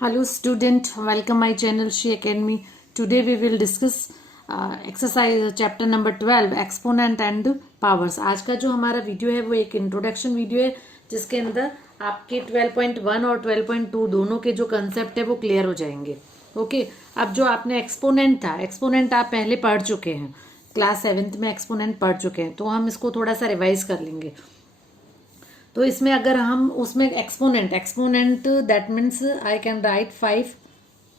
Hello student, welcome my channel She Academy. Today we will discuss exercise chapter number 12 exponent and powers. आज का जो हमारा video है वो एक इंट्रोडक्शन वीडियो है जिसके अंदर आपके 12.1 और 12.2 दोनों के जो कंसेप्ट है वो क्लियर हो जाएंगे. ओके अब जो आपने एक्सपोनेंट था, एक्सपोनेंट आप पहले पढ़ चुके हैं, क्लास 7th में एक्सपोनेंट पढ़ चुके हैं, तो हम इसको थोड़ा सा रिवाइज कर लेंगे. तो इसमें अगर हम उसमें exponent that means I can write 5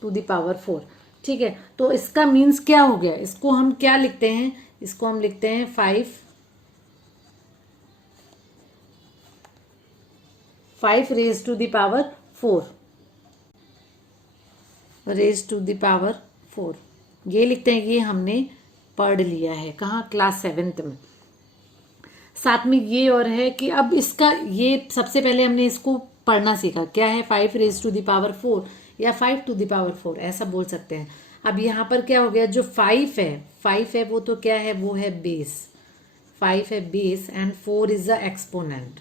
to the power 4. ठीक है, तो इसका मीन्स क्या हो गया, इसको हम क्या लिखते हैं, इसको हम लिखते हैं 5 raised to the power 4 raised to the power 4 ये लिखते हैं. ये हमने पढ़ लिया है कहाँ, क्लास 7th में. साथ में ये और है कि अब इसका ये सबसे पहले हमने इसको पढ़ना सीखा, क्या है 5 raised to the power 4 या 5 to the power 4 ऐसा बोल सकते हैं. अब यहाँ पर क्या हो गया, जो 5 है वो तो क्या है, वो है बेस. 5 है base and 4 is the exponent.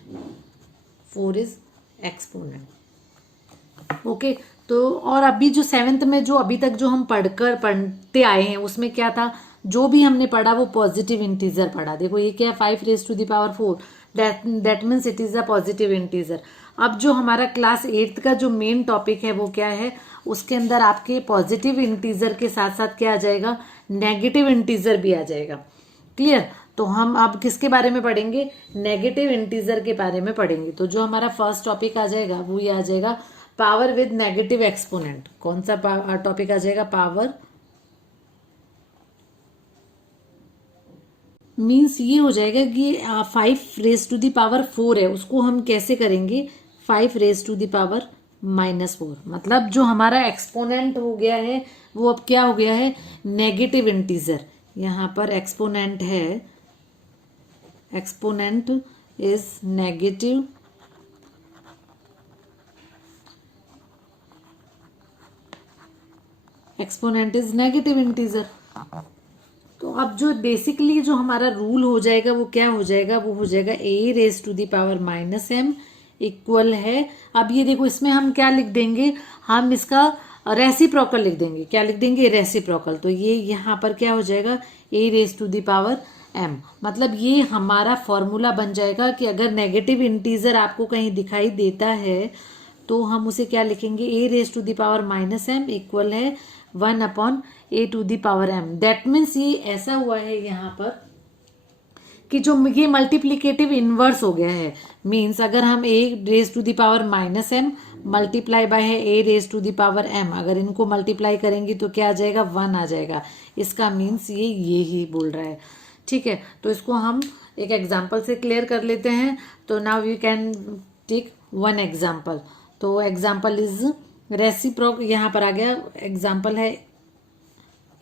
4 is exponent. Okay, तो और अभी जो 7th में जो अभी तक जो हम पढ़ते आए हैं उसमें क्या था, जो भी हमने पढ़ा वो पॉजिटिव इंटीजर पढ़ा. देखो ये क्या है 5 raised to the power 4 that means it is a positive integer. अब जो हमारा क्लास 8th का जो मेन टॉपिक है वो क्या है, उसके अंदर आपके पॉजिटिव इंटीजर के साथ साथ क्या आ जाएगा, नेगेटिव इंटीजर भी आ जाएगा. क्लियर. तो हम अब किसके बारे में पढ़ेंगे, नेगेटिव इंटीजर के बारे में पढ़ेंगे. तो जो हमारा फर्स्ट टॉपिक आ जाएगा वो ये आ जाएगा पावर विद नेगेटिव एक्सपोनेंट. कौन सा टॉपिक आ जाएगा, पावर मीन्स ये हो जाएगा कि 5 raised to the power 4 है, उसको हम कैसे करेंगे 5 raised to the power -4. मतलब जो हमारा एक्सपोनेंट हो गया है वो अब क्या हो गया है, नेगेटिव इंटीजर. यहाँ पर एक्सपोनेंट है, exponent is negative exponent is negative integer. तो अब जो बेसिकली जो हमारा रूल हो जाएगा वो क्या हो जाएगा, वो हो जाएगा a raised to the power -m equal है. अब ये देखो इसमें हम क्या लिख देंगे, हम इसका रेसिप्रोकल लिख देंगे. क्या लिख देंगे, रेसिप्रोकल. तो ये यहाँ पर क्या हो जाएगा, a raised to the power m. मतलब ये हमारा फॉर्मूला बन जाएगा कि अगर नेगेटिव इंटीजर आपको कहीं दिखाई देता है तो हम उसे क्या लिखेंगे, a raised to the power -m equal है 1/a to the power m. That means ये ऐसा हुआ है यहाँ पर कि जो ये मल्टीप्लीकेटिव इनवर्स हो गया है. मीन्स अगर हम a raised to the power -m multiply by है a raised to the power m, अगर इनको मल्टीप्लाई करेंगे तो क्या आ जाएगा, 1 आ जाएगा. इसका मीन्स ये ही बोल रहा है. ठीक है, तो इसको हम एक एग्जाम्पल से क्लियर कर लेते हैं. तो now we can take one example. तो एग्जाम्पल इज रेसिप्रोक. यहाँ पर आ गया एग्जाम्पल है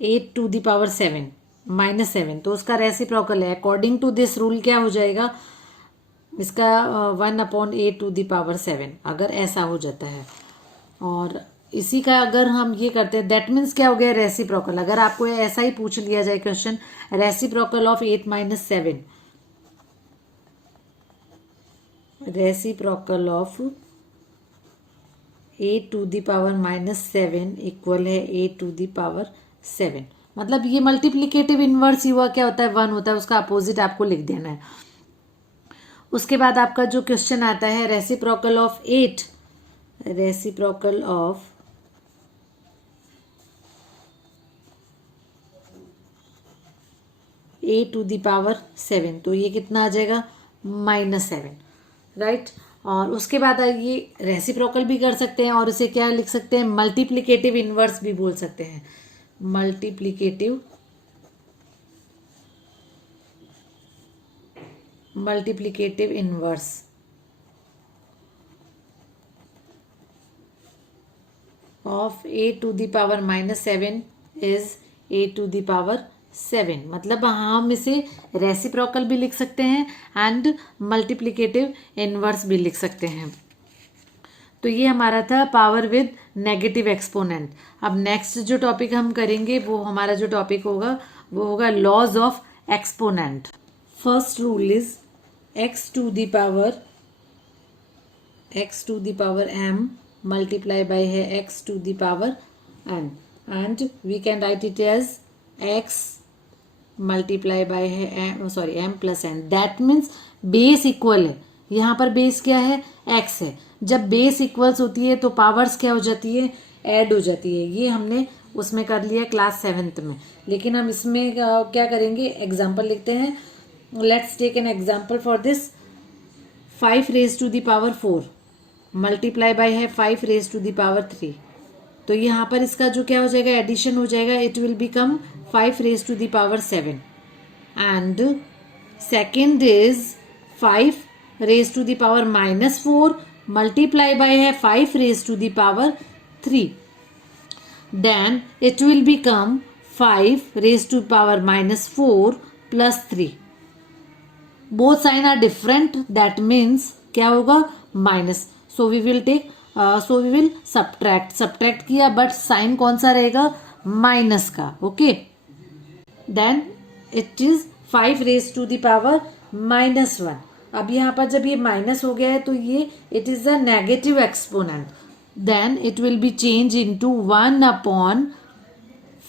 8 to the power 7 -7, तो उसका रेसिप्रोकल है. अकॉर्डिंग टू दिस रूल क्या हो जाएगा, इसका 1/a to the power 7 अगर ऐसा हो जाता है. और इसी का अगर हम ये करते हैं दैट मीन्स क्या हो गया, रेसिप्रोकल. अगर आपको ऐसा ही पूछ लिया जाए question, reciprocal of 8 - 7, reciprocal of a to the power -7 equal है a to the power 7. मतलब ये मल्टीप्लीकेटिव इनवर्स ही हुआ, क्या होता है, 1 होता है, उसका अपोजिट आपको लिख देना है. उसके बाद आपका जो क्वेश्चन आता है reciprocal of 8, reciprocal of a to the power 7, तो ये कितना आ जाएगा, -7. राइट. और उसके बाद ये रेसिप्रोकल भी कर सकते हैं और इसे क्या लिख सकते हैं, मल्टीप्लीकेटिव इनवर्स भी बोल सकते हैं. Multiplicative inverse of a to the power -7 is a to the power 7. मतलब हम इसे रेसिप्रोकल भी लिख सकते हैं एंड मल्टीप्लीकेटिव इनवर्स भी लिख सकते हैं. तो ये हमारा था पावर विद नेगेटिव एक्सपोनेंट. अब नेक्स्ट जो टॉपिक हम करेंगे वो हमारा जो टॉपिक होगा वो होगा laws of exponent. First rule is x to the power m multiply by है x to the power n and we can write it as x multiply by है m plus n. That means base equal है. यहाँ पर base क्या है? x है. जब base equals होती है तो पावर्स क्या हो जाती है? ऐड हो जाती है. ये हमने उसमें कर लिया क्लास 7th में. लेकिन हम इसमें क्या करेंगे? एग्जाम्पल लिखते हैं. Let's take an example for this. 5 raise to the power 4 multiply by है 5 रेज टू द पावर 3. तो यहाँ पर इसका जो क्या हो जाएगा? एडिशन हो जाएगा. It will become 5 raise to the power 7. And second is 5 raise to the power -4 multiply by है 5 raise to the power 3. Then it will become 5 raised to power -4 plus 3. Both sign are different. That means क्या होगा? Minus. So we will take we will subtract किया but sign कौन सा रहेगा? Minus का. Okay. Then it is 5 raised to the power -1. अब यहाँ पर जब ये माइनस हो गया है तो ये it is a negative exponent. Then it will be changed into 1 upon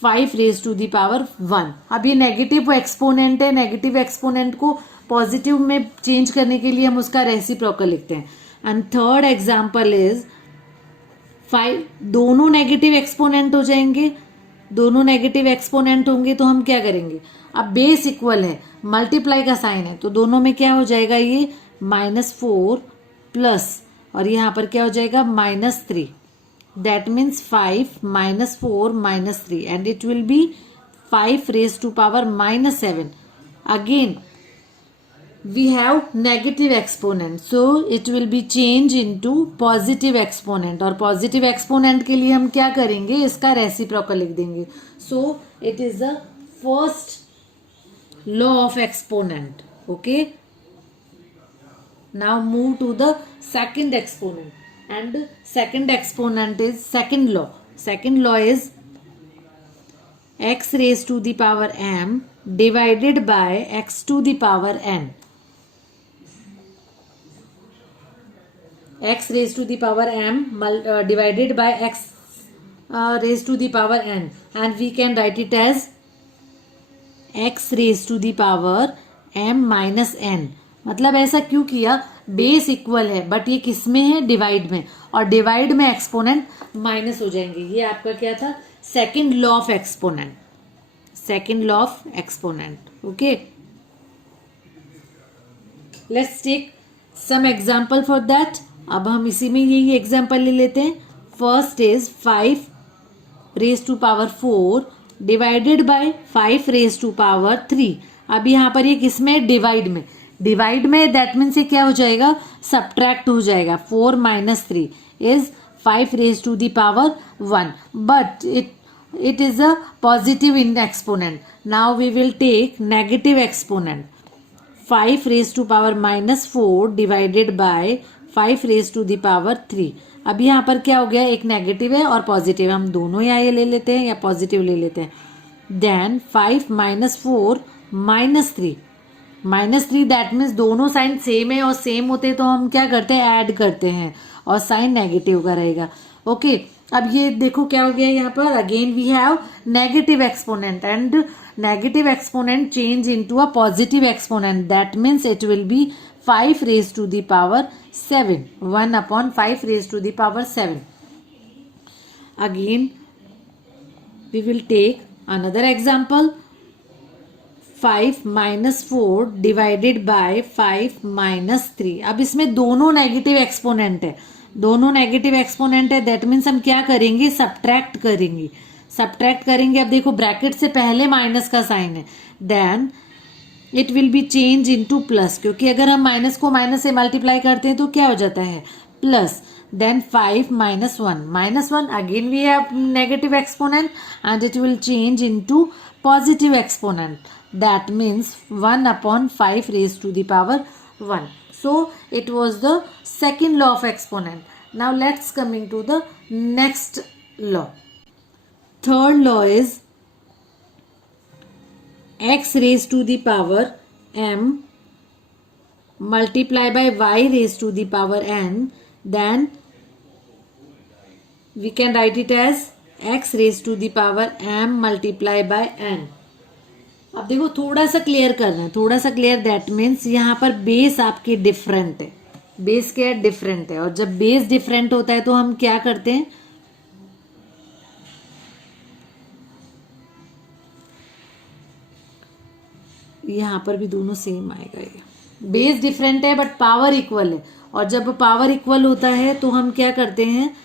5 raised to the power 1. अब ये नेगेटिव एक्सपोनेंट है. नेगेटिव एक्सपोनेंट को पॉजिटिव में चेंज करने के लिए हम उसका रेसिप्रोकल लिखते हैं. And third example is 5. दोनों नेगेटिव एक्सपोनेंट हो जाएंगे. दोनों नेगेटिव एक्सपोनेंट होंगे तो हम क्या करेंगे? अब बेस इक्वल है, मल्टीप्लाई का साइन है, तो दोनों में क्या हो जाएगा? ये -4 प्लस और यहाँ पर क्या हो जाएगा? -3. That means 5 -4 -3 and it will be 5 raise to power -7. Again we have negative exponent, so it will be change into positive exponent. और पॉजिटिव एक्सपोनेंट के लिए हम क्या करेंगे? इसका रेसिप्रोकल लिख देंगे. So it is the first law of exponent. Okay. Now move to the second exponent, and second exponent is second law. Second law is x raised to the power m divided by x to the power n. X raised to the power m divided by x raised to the power n, and we can write it as x raised to the power m minus n. मतलब ऐसा क्यों किया? Base equal है but ये किस में है? Divide में. और डिवाइड में एक्सपोनेंट माइनस हो जाएंगे. ये आपका क्या था? Second law of exponent. Second law of exponent. Okay. Let's take some example for that. अब हम इसी में यही एग्जांपल ले लेते हैं. First is 5 raise to power 4 divided by 5 raise to power 3. अब यहाँ पर ये किस में? डिवाइड में. डिवाइड में दैट मीन्स ये क्या हो जाएगा? सब्ट्रैक्ट हो जाएगा. 4 - 3 is 5 raise to the power 1. But it is a positive in exponent. Now we will take negative exponent. 5 raised to power -4 divided by 5 raised to the power 3. अब यहाँ पर क्या हो गया? एक नेगेटिव है और पॉजिटिव. हम दोनों या ये ले लेते हैं या पॉजिटिव ले लेते हैं. देन 5 - 4 -3. -3 दैट मीन्स दोनों साइन सेम है और सेम होते तो हम क्या करते हैं? ऐड करते हैं और साइन नेगेटिव का रहेगा. ओके. अब ये देखो क्या हो गया यहाँ पर? Again we have negative exponent and negative exponent change into a positive exponent. That means it will be 5 raise to the power 7. 1 upon 5 raise to the power 7. Again we will take another example. 5 - 4 divided by 5 - 3. अब इसमें दोनों negative exponent है. दोनों negative exponent है. That means हम क्या करेंगे? Subtract करेंगे. सब्ट्रैक्ट करेंगे. अब देखो ब्रैकेट से पहले माइनस का साइन है. Then it will be change into plus, क्योंकि अगर हम माइनस को माइनस से मल्टीप्लाई करते हैं तो क्या हो जाता है? Plus. then 5 - 1 again we have negative exponent and it will change into positive exponent. That means 1 upon 5 raised to the power 1. So it was the second law of exponent. Now let's coming to the next law. Third law is x raised to the power m multiply by y raised to the power n, then we can write it as x raise to the power m multiply by n। अब देखो थोड़ा सा clear करना है, थोड़ा सा clear, that means यहाँ पर बेस आपके डिफरेंट है, बेस क्या है, डिफरेंट है। और जब बेस डिफरेंट होता है तो हम क्या करते हैं, यहाँ पर भी दोनों सेम आएगा, ये बेस डिफरेंट है बट पावर इक्वल है। और जब पावर इक्वल होता है तो हम क्या करते हैं,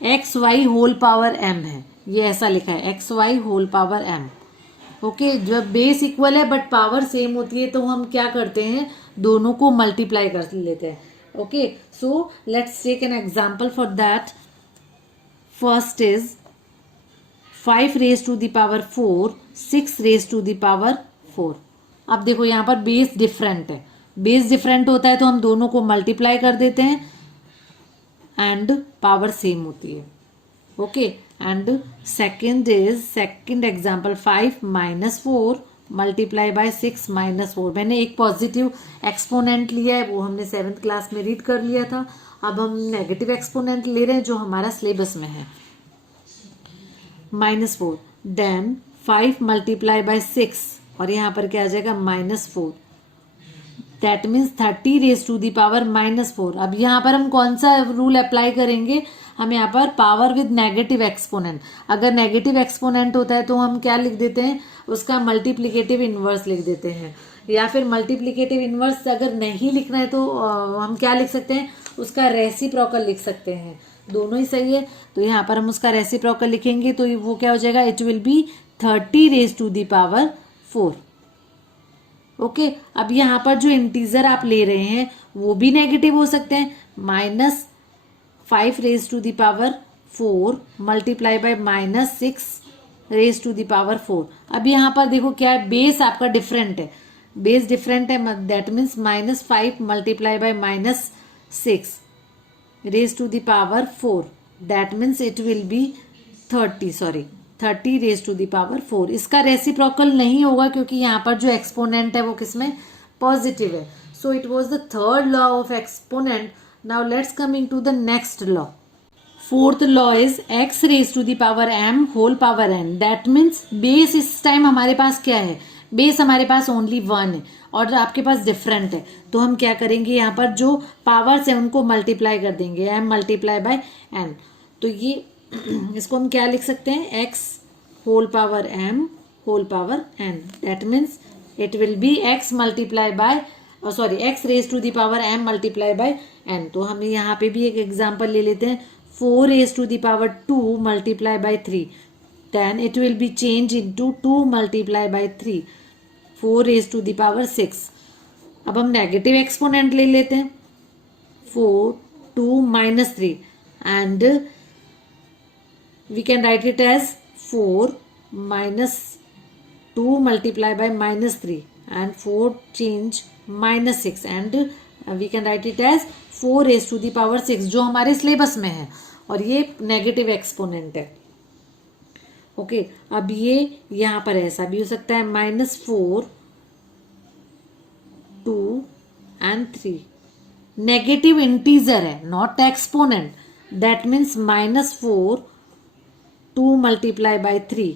x y whole power m है, ये ऐसा लिखा है x y whole power m। Okay, जब बेस इक्वल है बट पावर सेम होती है तो हम क्या करते हैं, दोनों को मल्टीप्लाई कर लेते हैं। Okay, so let's take an example for that. First is 5 raise to the power 4, 6 raise to the power 4। अब देखो यहाँ पर बेस डिफरेंट है, बेस डिफरेंट होता है तो हम दोनों को मल्टीप्लाई कर देते हैं एंड पावर सेम होती है। Okay, and second example 5 minus 4 multiply by 6 minus 4। मैंने एक पॉजिटिव एक्सपोनेंट लिया है, वो हमने 7th क्लास में रीड कर लिया था। अब हम नेगेटिव एक्सपोनेंट ले रहे हैं जो हमारा सिलेबस में है, -4, देन 5 मल्टीप्लाई बाय 6 और यहाँ पर क्या आ जाएगा -4, that means 30 raise to the power -4। अब यहाँ पर हम कौन सा रूल अप्लाई करेंगे, हम यहाँ पर पावर विद नेगेटिव एक्सपोनेंट। अगर नेगेटिव एक्सपोनेंट होता है तो हम क्या लिख देते हैं, उसका मल्टीप्लिकेटिव इन्वर्स लिख देते हैं। या फिर मल्टीप्लिकेटिव इन्वर्स अगर नहीं लिखना है तो हम क्या लिख सकते हैं, उसका रेसिप्रोकल लिख सकते हैं। दोनों ही सही है, तो यहाँ पर हम उसका रेसिप्रोकल लिखेंगे तो वो क्या हो जाएगा, it will be 30 raise to the power 4। Okay, अब यहाँ पर जो इंटीजर आप ले रहे हैं वो भी नेगेटिव हो सकते हैं, -5 raise to the power 4 multiply by -6 raise to the power 4। अब यहाँ पर देखो क्या है, बेस आपका डिफरेंट है, बेस डिफरेंट है, that means -5 multiply by -6 raise to the power 4, that means it will be 30 raise to the power 4। इसका रेसिप्रोकल नहीं होगा क्योंकि यहाँ पर जो एक्सपोनेंट है वो किसमें, पॉजिटिव है। So it was the third law of exponent. Now let's coming to the next law. Fourth law is x raise to the power m whole power n। That means base इस time हमारे पास क्या है, base हमारे पास only 1 है और आपके पास different है, तो हम क्या करेंगे, यहाँ पर जो पावर्स है उनको मल्टीप्लाई कर देंगे, m मल्टीप्लाई बाय n। तो ये इसको हम क्या लिख सकते हैं, x whole power m whole power n। That means it will be x multiply by x raise to the power m multiply by n। तो हम यहाँ पे भी एक एग्जांपल ले लेते हैं, 4 raise to the power 2 multiply by 3, then it will be change into 2 multiply by 3, 4 raise to the power 6। अब हम नेगेटिव एक्सपोनेंट ले लेते हैं, 4 2 -3 and we can write it as 4 minus 2 multiply by -3 and 4 change -6 and we can write it as 4 raised to the power 6 जो हमारे syllabus में है और ये नेगेटिव एक्सपोनेंट है। ओके, अब ये यहाँ पर ऐसा भी हो सकता है, -4 2 and 3 नेगेटिव इंटीजर है, not exponent. That means -4 2 multiply by 3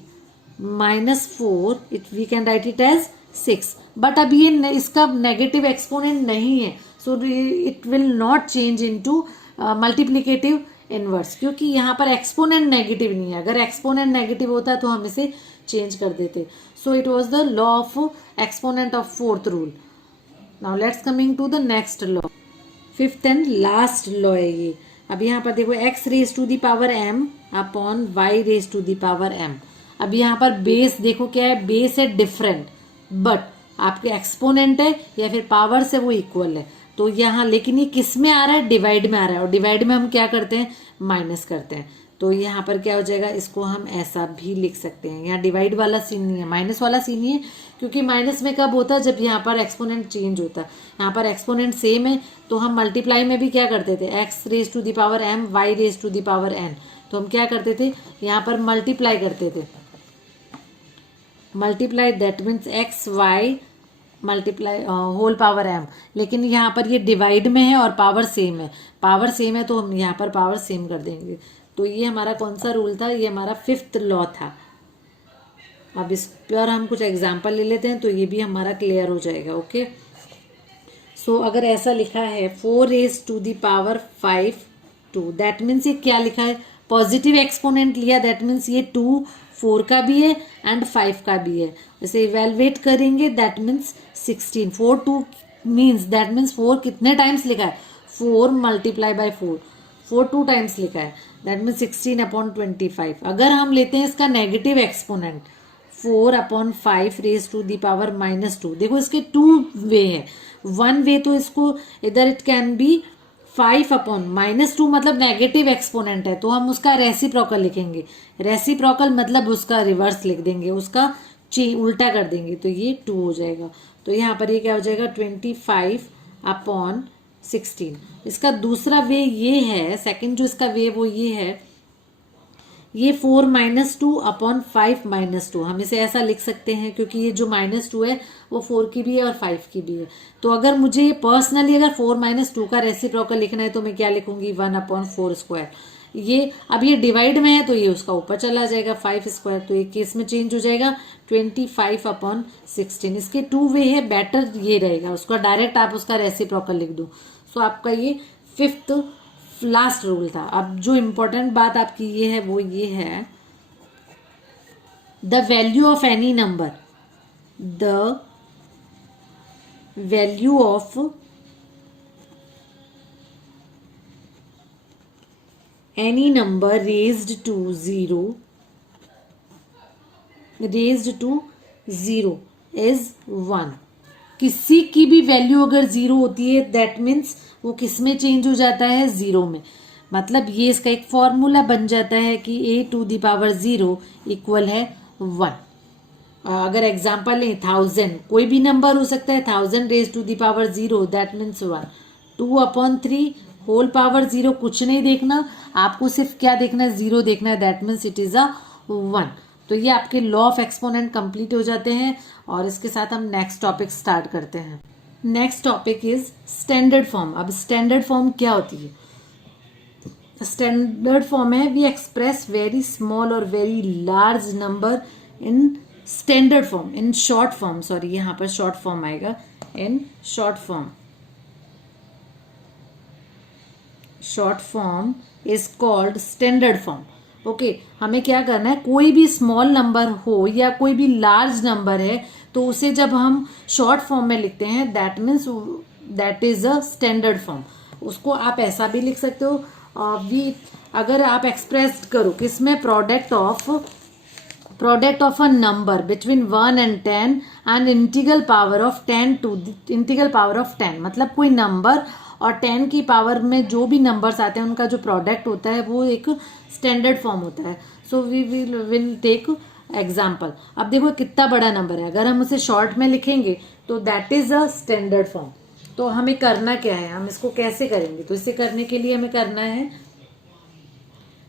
-4 we can write it as 6। But अब ये इसका नेगेटिव एक्सपोनेंट नहीं है, so it will not change into multiplicative inverse, क्योंकि यहाँ पर एक्सपोनेंट नेगेटिव नहीं है। अगर एक्सपोनेंट नेगेटिव होता तो हम इसे चेंज कर देते। So it was the law of exponent of fourth rule. Now let's coming to the next law, fifth and last law है ये। अब यहाँ पर देखो x raise to the power m upon y raise to the power m। अब यहाँ पर base देखो क्या है, बेस है डिफरेंट बट आपके एक्सपोनेंट है या फिर पावर से वो इक्वल है। तो यहाँ लेकिन ये किस में आ रहा है, डिवाइड में आ रहा है, और डिवाइड में हम क्या करते हैं, माइनस करते हैं। तो यहाँ पर क्या हो जाएगा, इसको हम ऐसा भी लिख सकते हैं। यहाँ डिवाइड वाला सीन नहीं है, माइनस वाला सीन नहीं है, क्योंकि माइनस में कब होता है, जब यहाँ पर एक्सपोनेंट चेंज होता है। यहाँ पर एक्सपोनेंट सेम है तो हम मल्टीप्लाई में भी क्या करते थे, x raise to the power m y raise to the power n। तो हम क्या करते थे, यहाँ पर मल्टीप्लाई करते थे, multiply, that means x y multiply whole power m, लेकिन यहाँ पर ये डिवाइड में है और पावर सेम है, पावर सेम है तो हम यहाँ पर पावर सेम कर देंगे। तो ये हमारा कौन सा रूल था, ये हमारा 5th लॉ था। अब इस पर हम कुछ एग्जाम्पल ले लेते हैं तो ये भी हमारा क्लियर हो जाएगा। ओके, सो अगर ऐसा लिखा है 4 raised to the power 5 2, that means ये क्या लिखा है, पॉजिटिव एक्सपोनेंट लिया, दैट मीन्स ये 2 4 का भी है एंड 5 का भी है। जैसे इवेलुएट करेंगे that means 16, 4 2 means that means 4 कितने टाइम्स लिखा है, 4 मल्टीप्लाई बाय 4, 4 2 टाइम्स लिखा है, दैट मीन्स 16/25। अगर हम लेते हैं इसका negative exponent 4/5 raise to the power -2, देखो इसके 2 वे है, 1 वे तो इसको इधर इट कैन बी 5/-2 मतलब नेगेटिव एक्सपोनेंट है तो हम उसका रेसिप्रोकल लिखेंगे, रेसिप्रोकल मतलब उसका रिवर्स लिख देंगे, उसका उल्टा कर देंगे तो ये 2 हो जाएगा। तो यहाँ पर ये क्या हो जाएगा 25/16। इसका दूसरा वे ये है, सेकंड जो इसका वे वो ये है, ये 4 -2/5 -2, हम इसे ऐसा लिख सकते हैं क्योंकि ये जो -2 है वो 4 की भी है और 5 की भी है। तो अगर मुझे पर्सनली अगर 4 -2 का रेसिप्रोकल लिखना है तो मैं क्या लिखूंगी 1/4²। ये अब ये डिवाइड में है तो ये उसका ऊपर चला जाएगा 5², तो एक केस में चेंज हो जाएगा 25/16। इसके 2 वे है, बेटर ये रहेगा उसका डायरेक्ट आप उसका रेसिप्रोकल लिख दो। सो आपका ये 5th लास्ट रूल था। अब जो इम्पोर्टेंट बात आपकी ये है वो ये है, the value of any number, the value of any number raised to 0 is 1। किसी की भी वैल्यू अगर 0 होती है दैट मीन्स वो किस में चेंज हो जाता है 0 में। मतलब ये इसका एक फॉर्मूला बन जाता है कि a⁴ इक्वल है 1। अगर एग्जांपल लें 1000, कोई भी नंबर हो सकता है, 1000 raise to the power 0 that means 1। 2/3 whole power 0 कुछ नहीं देखना, आपको सिर्फ क्या देखना है 0 देखना है, दैट मीन्स इट इज 1। तो ये आपके लॉ ऑफ एक्सपोनेंट कंप्लीट हो जाते हैं और इसके साथ हम नेक्स्ट टॉपिक स्टार्ट करते हैं। Next topic is standard form. अब स्टैंडर्ड फॉर्म क्या होती है, स्टैंडर्ड फॉर्म है वी एक्सप्रेस वेरी स्मॉल और very large number in standard form, in short form, sorry यहाँ पर शॉर्ट फॉर्म आएगा, in short form. Short form is called standard form. Okay, हमें क्या करना है, कोई भी स्मॉल नंबर हो या कोई भी लार्ज नंबर है तो उसे जब हम शॉर्ट फॉर्म में लिखते हैं that means that is a standard form. उसको आप ऐसा भी लिख सकते हो, वी अगर आप एक्सप्रेस करो किसमें, product of a number between 1 and 10 and integral power of 10 to integral power of 10, मतलब कोई नंबर और 10 की पावर में जो भी नंबर्स आते हैं उनका जो प्रोडक्ट होता है वो एक स्टैंडर्ड फॉर्म होता है। So we will take example. अब देखो कितना बड़ा नंबर है, अगर हम उसे शॉर्ट में लिखेंगे तो that is a standard form. तो हमें करना क्या है, हम इसको कैसे करेंगे, तो इसे करने के लिए हमें करना है,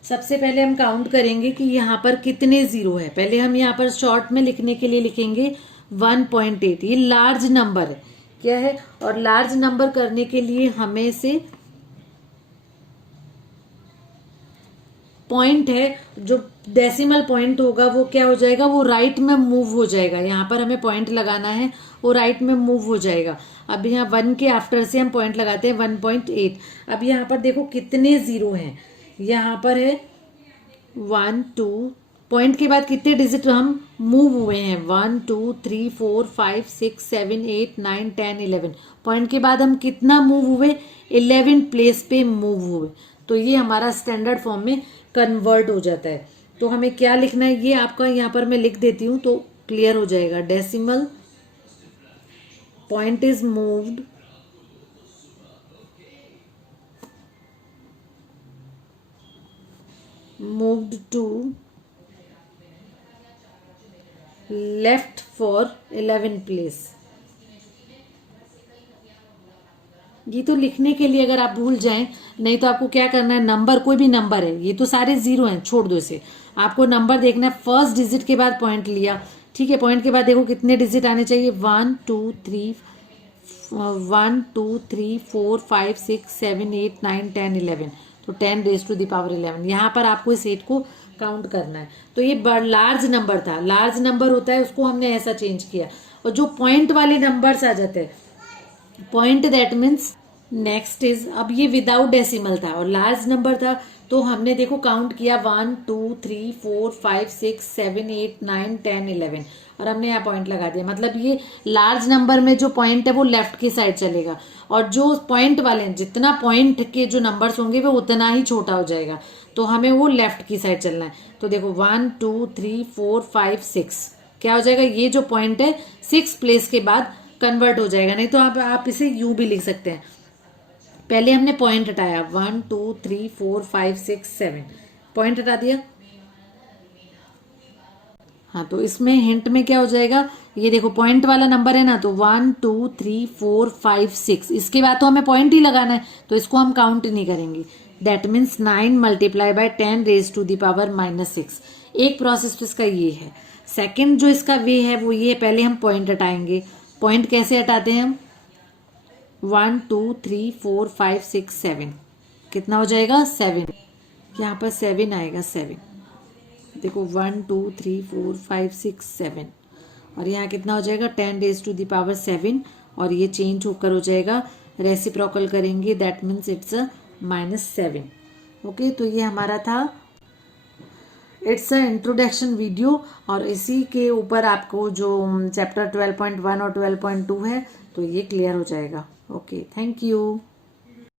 सबसे पहले हम काउंट करेंगे कि यहाँ पर कितने 0 है। पहले हम यहाँ पर शॉर्ट में लिखने के लिए लिखेंगे 1.8, ये लार्ज नंबर है क्या है, और लार्ज नंबर करने के लिए हमें से पॉइंट है, जो डेसिमल पॉइंट होगा वो क्या हो जाएगा, वो राइट में मूव हो जाएगा। यहाँ पर हमें पॉइंट लगाना है, वो राइट में मूव हो जाएगा। अब यहाँ 1 के आफ्टर से हम पॉइंट लगाते हैं 1.8। अब यहाँ पर देखो कितने 0 हैं, यहाँ पर है 1 2, पॉइंट के बाद कितने डिजिट हम मूव हुए हैं 1 2 3 4 5 6 7 8 9 10 11। पॉइंट के बाद हम कितना मूव हुए, 11 प्लेस पे मूव हुए। तो ये हमारा स्टैंडर्ड फॉर्म में कन्वर्ट हो जाता है। तो हमें क्या लिखना है, ये आपका यहाँ पर मैं लिख देती हूँ तो क्लियर हो जाएगा। Decimal point is moved to left for 11 place. ये तो लिखने के लिए अगर आप भूल जाएं, नहीं तो आपको क्या करना है, नंबर कोई भी नंबर है, ये तो सारे 0 हैं, छोड़ दो इसे, आपको नंबर देखना है, फर्स्ट डिजिट के बाद पॉइंट लिया, ठीक है, पॉइंट के बाद देखो कितने डिजिट आने चाहिए, 1 2 3 1 2 3 4 5 6 7 8 9 10 11, तो 10 रेज टू द पावर 11। यहाँ पर आपको इस 8 को काउंट करना है। तो ये लार्ज नंबर था, लार्ज नंबर होता है उसको हमने ऐसा चेंज किया। और जो पॉइंट वाले नंबर्स आ जाते हैं, point that means next is, अब ये विदाउट डेसिमल था और लार्ज नंबर था, तो हमने देखो काउंट किया 1 2 3 4 5 6 7 8 9 10 11 और हमने यहाँ पॉइंट लगा दिया। मतलब ये लार्ज नंबर में जो पॉइंट है वो लेफ्ट की साइड चलेगा, और जो पॉइंट वाले जितना पॉइंट के जो नंबर्स होंगे वो उतना ही छोटा हो जाएगा, तो हमें वो लेफ्ट की साइड चलना है। तो देखो 1 2 3 4 5 6 क्या हो जाएगा, ये जो पॉइंट है 6 प्लेस के बाद कन्वर्ट हो जाएगा, नहीं तो आप इसे यूं भी लिख सकते हैं। पहले हमने पॉइंट हटाया 1 2 3 4 5 6 7, पॉइंट हटा दिया। हाँ, तो इसमें हिंट में क्या हो जाएगा, ये देखो पॉइंट वाला नंबर है ना, तो 1 2 3 4 5 6, इसके बाद तो हमें पॉइंट ही लगाना है, तो इसको हम काउंट नहीं करेंगे। That means 9 multiply by 10 raise to the power -6। एक प्रोसेस तो इसका ये है। सेकंड जो इसका वे है वो ये, पहले हम पॉइंट हटाएंगे। पॉइंट कैसे हटाते हैं हम, 1 2 3 4 5 6 7, कितना हो जाएगा 7, यहाँ पर 7 आएगा 7। देखो 1 2 3 4 5 6 7, और यहाँ कितना हो जाएगा 10 रेज टू द पावर 7, और ये चेंज होकर हो जाएगा, रेसिप्रोकल करेंगे, दैट मीन्स इट्स -7। ओके, तो ये हमारा था इट्स अ इंट्रोडक्शन वीडियो, और इसी के ऊपर आपको जो चैप्टर 12.1 और 12.2 है तो ये क्लियर हो जाएगा। Okay, thank you.